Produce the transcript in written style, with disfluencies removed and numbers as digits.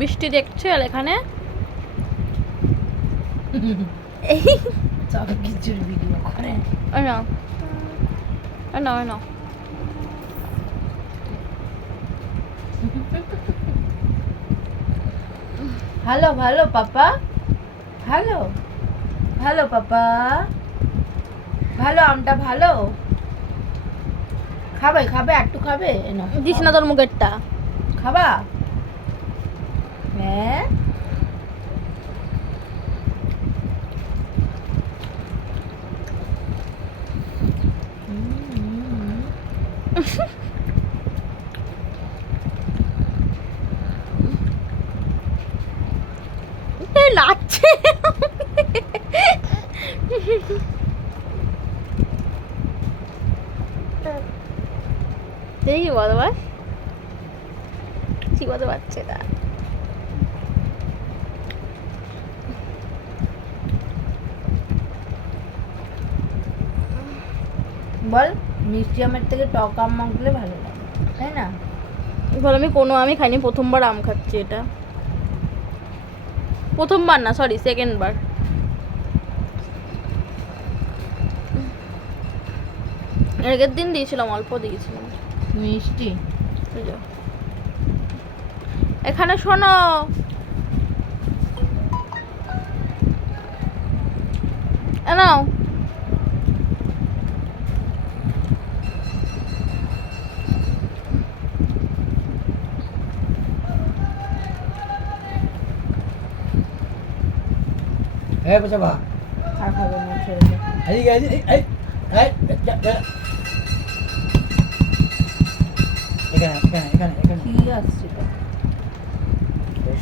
বৃষ্টি দেখছো আর এখানে সব কিছুর ভিডিও করে। ওই না ভালো ভালো পাপা, ভালো ভালো পাপা, ভালো আমটা ভালো। খাবে খাবে একটু খাবে না দিস না তোর মুখেরটা। খাবা? হ্যাঁ লাগছে দেখি বদমাস চিবাতে পারছে না। বল মিষ্টি আমের থেকে টক আম মাখলে ভালো লাগে, তাই না? বল আমি কোনো আমি খাইনি, প্রথমবার আম খাচ্ছি এটা। প্রথমবার না, সরি সেকেন্ড বার। আগের দিন দিয়েছিলাম, অল্প দিয়েছিলাম মিষ্টি এই যে। এখানে শোনো, এ নাও। এই বাচ্চা বা আর খাবে না, ছেড়ে দে। এখানে এখানে এখানে এখানে কি আছে